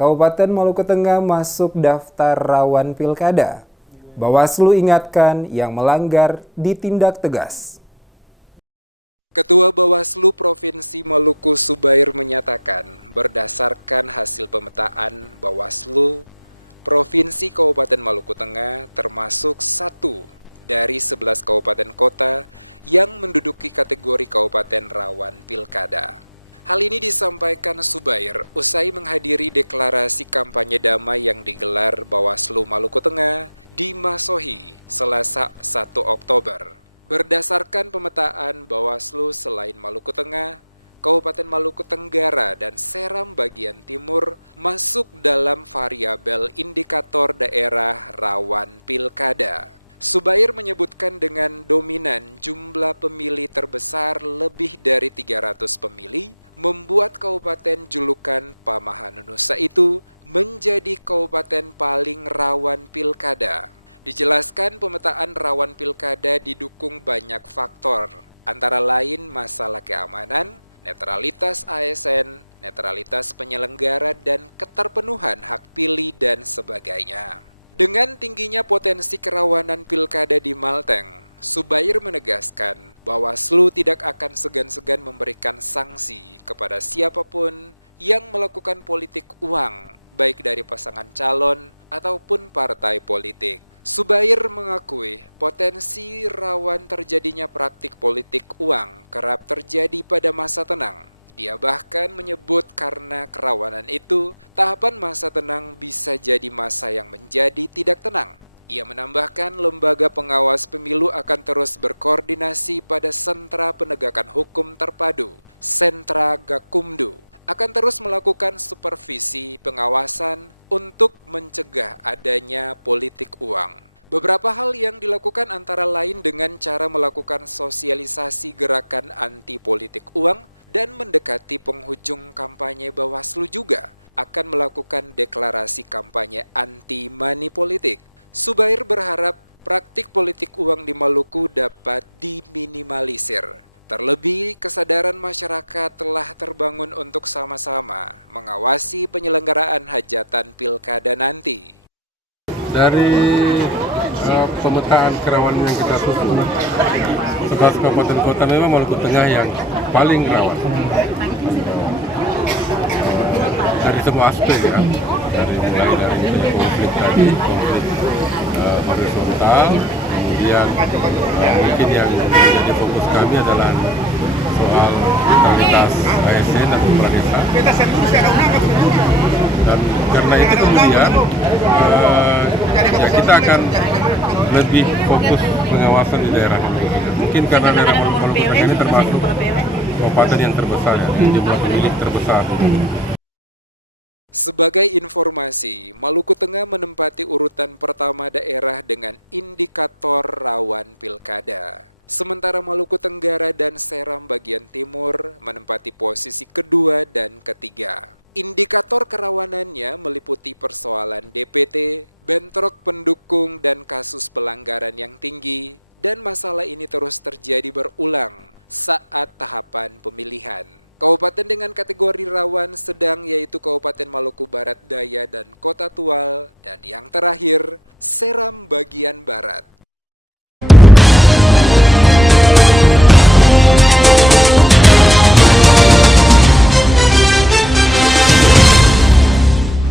Kabupaten Maluku Tengah masuk daftar rawan pilkada. Bawaslu ingatkan yang melanggar ditindak tegas. Ketua Bawaslu Provinsi Maluku Subair menyatakan berdasarkan hasil pemetaan Bawaslu Provinsi Kabupaten Maluku Tengah termasuk satu dari 11 kabupaten kota yang menduduki kategori kabupaten rawan pilkada. Hal ini disampaikan Subair usai menghadiri deklarasi kampanye damai yang digelar Bawaslu Maluku Tengah di Masohi, Selasa 1 Oktober. Berdasarkan pemetaan Bawaslu selain Maluku Tengah, Kabupaten Maluku Tenggara dan Seram bagian timur masuk dalam variabel indikator daerah rawan pilkada. Subair menyebutkan dengan dominan jumlah pemilih terbesar lebih dari 300 pemilih, membuat Kabupaten julukan Pamahan Nusa itu menjadi kabupaten paling rawan pilkada. Dijelaskan pemetaan rawan pilkada didukung banyak faktor, antara lain masalah keamanan, netralitas ASN, netralitas penyelenggara, dan keterpenuhan hak pilih dan sebagainya. Dengan tingginya potensi kerawanan pilkada di Malteng, Subair menegaskan Bawaslu tidak akan segan-segan memberikan sanksi kepada siapapun yang melakukan politik uang, baik dari pasangan calon ataupun partai politik. Subair mengakui potensi rawan terjadinya praktik politik uang kerap terjadi pada masa tenang. Dia bahkan menyebut karena kerawanan itu, tahapan masa tenang bisa jadi masa yang menjadi tidak tenang. Ia menambahkan lembaga pengawas pemilu akan terus berkoordinasi pada Sentra Penegakan Hukum Terpadu, Sentra Gakumdu, akan terus melakukan supervisi pengawasan untuk mencegah adanya politik uang. Beberapa hal yang dilakukan antara lain dengan cara melakukan sosialisasi gerakan anti politik uang dan mendekati penghujung kampanye. Bawaslu juga akan melakukan deklarasi kampanye anti money politik. Subair berharap praktik politik uang di Maluku dapat diminimalisir. Terlebih, kesadaran masyarakat telah terbangun untuk sama-sama mengawasi penyelenggaraan hajatan pilkada nanti. Dari pemetaan kerawanan yang kita susun, 11 kabupaten kota memang Maluku Tengah yang paling rawan. Dari semua aspek ya, mulai dari konflik tadi, konflik horizontal, kemudian mungkin yang menjadi fokus kami adalah soal netralitas ASN dan kepala desa. Dan karena itu kemudian ya kita akan lebih fokus pengawasan di daerah Maluku. Mungkin karena daerah Maluku Tengah ini termasuk kabupaten yang terbesar ya, jumlah pemilih terbesar. Sebagai informasi, Maluku Tengah menempati urutan pertama daerah dengan indikator rawan pilkada. Sementara Maluku Tenggara dan Seram bagian timur menempati posisi kedua dan ketiga. Indikator kerawanannya meliputi persoalan DPT, bentrok pendukung dan kasus pelanggaran yang tinggi, dan masalah ini terus terjadi berulang saat tahapan pemilihan. Kabupaten dengan kategori rawan sedang yaitu Kabupaten Maluku Barat Daya dan Kota Tual, dan yang terakhir, Seram bagian barat.